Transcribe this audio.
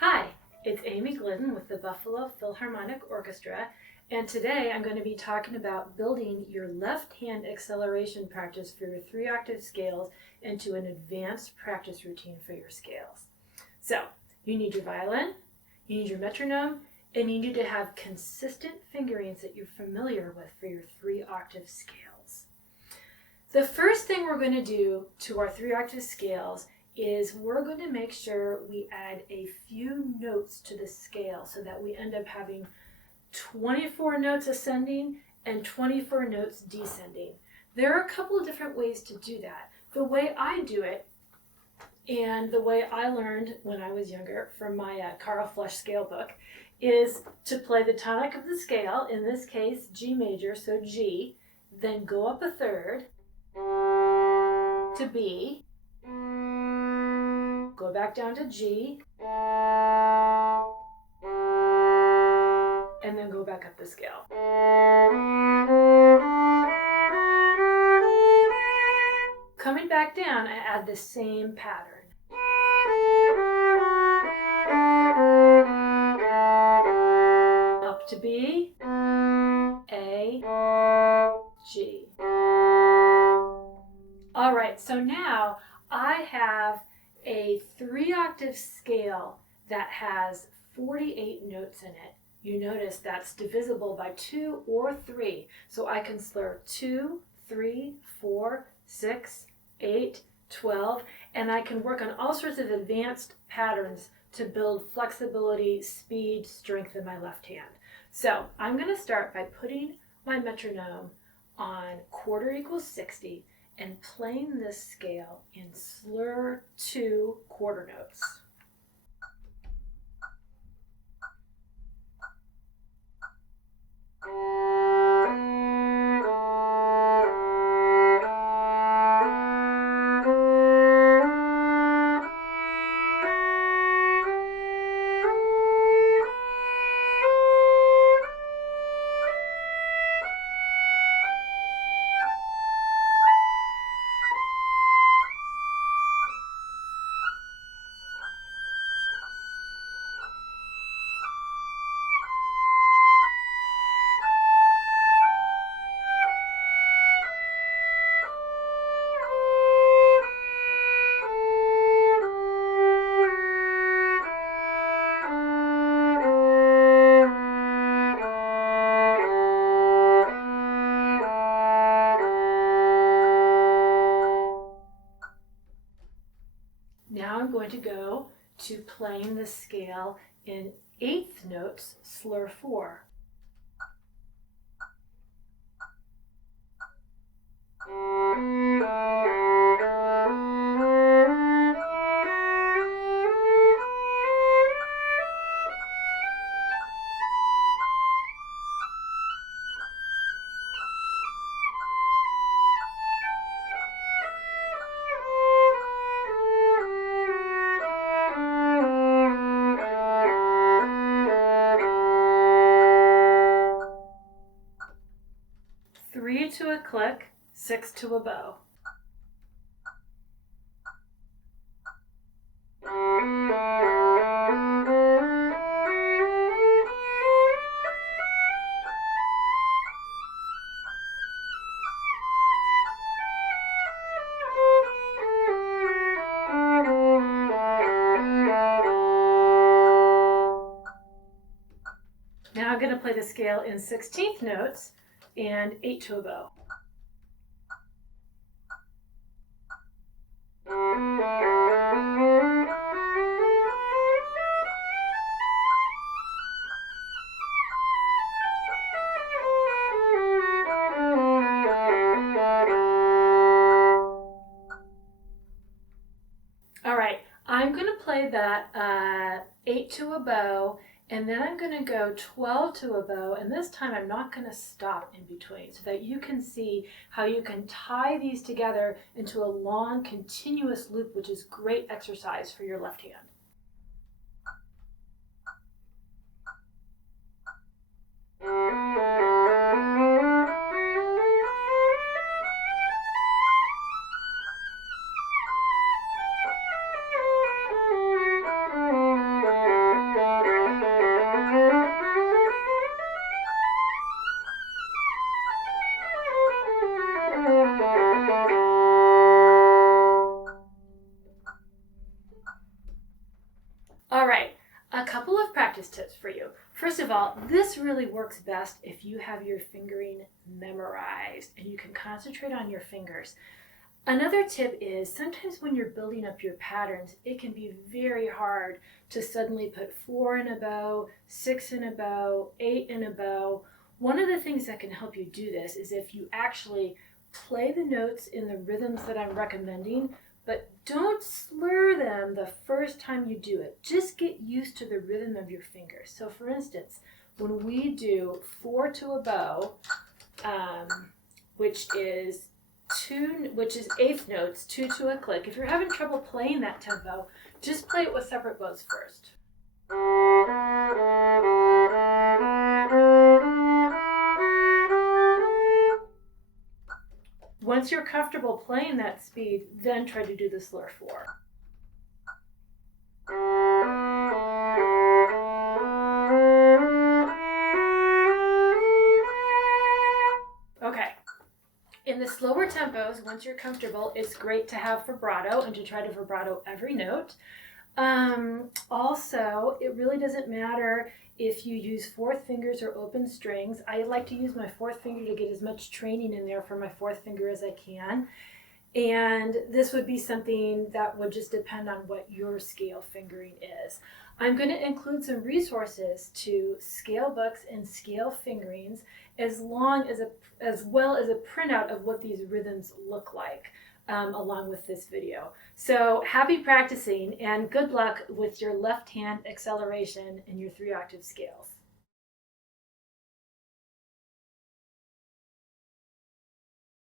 Hi, it's Amy Glidden with the Buffalo Philharmonic Orchestra, and today I'm going to be talking about building your left hand acceleration practice for your 3-octave scales into an advanced practice routine for your scales. So, you need your violin, you need your metronome, and you need to have consistent fingerings that you're familiar with for your 3-octave scales. The first thing we're going to do to our 3-octave scales is we're going to make sure we add a few notes to the scale so that we end up having 24 notes ascending and 24 notes descending. There are a couple of different ways to do that. The way I do it, and the way I learned when I was younger from my Carl Flush scale book, is to play the tonic of the scale, in this case G major, so G, then go up a third to B, go back down to G, and then go back up the scale. Coming back down, I add the same pattern. Up to B, A, G. All right, so now I have a 3-octave scale that has 48 notes in it. You notice that's divisible by 2 or 3. So I can slur 2, 3, 4, 6, 8, 12, and I can work on all sorts of advanced patterns to build flexibility, speed, strength in my left hand. So I'm going to start by putting my metronome on quarter equals 60 and playing this scale in slur 2 quarter notes. Now I'm going to go to playing the scale in 8th notes, slur 4. Three to a click, 6 to a bow. Now I'm going to play the scale in 16th notes and 8 to a bow. All right, I'm going to play that 8 to a bow, and then I'm going to go 12 to a bow, and this time I'm not going to stop in between so that you can see how you can tie these together into a long continuous loop, which is great exercise for your left hand. practice tips for you. First of all, this really works best if you have your fingering memorized and you can concentrate on your fingers. Another tip is sometimes when you're building up your patterns, it can be very hard to suddenly put 4 in a bow, 6 in a bow, 8 in a bow. One of the things that can help you do this is if you actually play the notes in the rhythms that I'm recommending, but don't slur them the first time you do it. Just get used to the rhythm of your fingers. So for instance, when we do 4 to a bow, which is eighth notes, 2 to a click. If you're having trouble playing that tempo, just play it with separate bows first. Once you're comfortable playing that speed, then try to do the slur 4. Okay. In the slower tempos, once you're comfortable, it's great to have vibrato and to try to vibrato every note. Also, it really doesn't matter if you use fourth fingers or open strings. I like to use my fourth finger to get as much training in there for my fourth finger as I can. And this would be something that would just depend on what your scale fingering is. I'm going to include some resources to scale books and scale fingerings, as well as a printout of what these rhythms look like, along with this video. So happy practicing and good luck with your left hand acceleration and your 3-octave scales.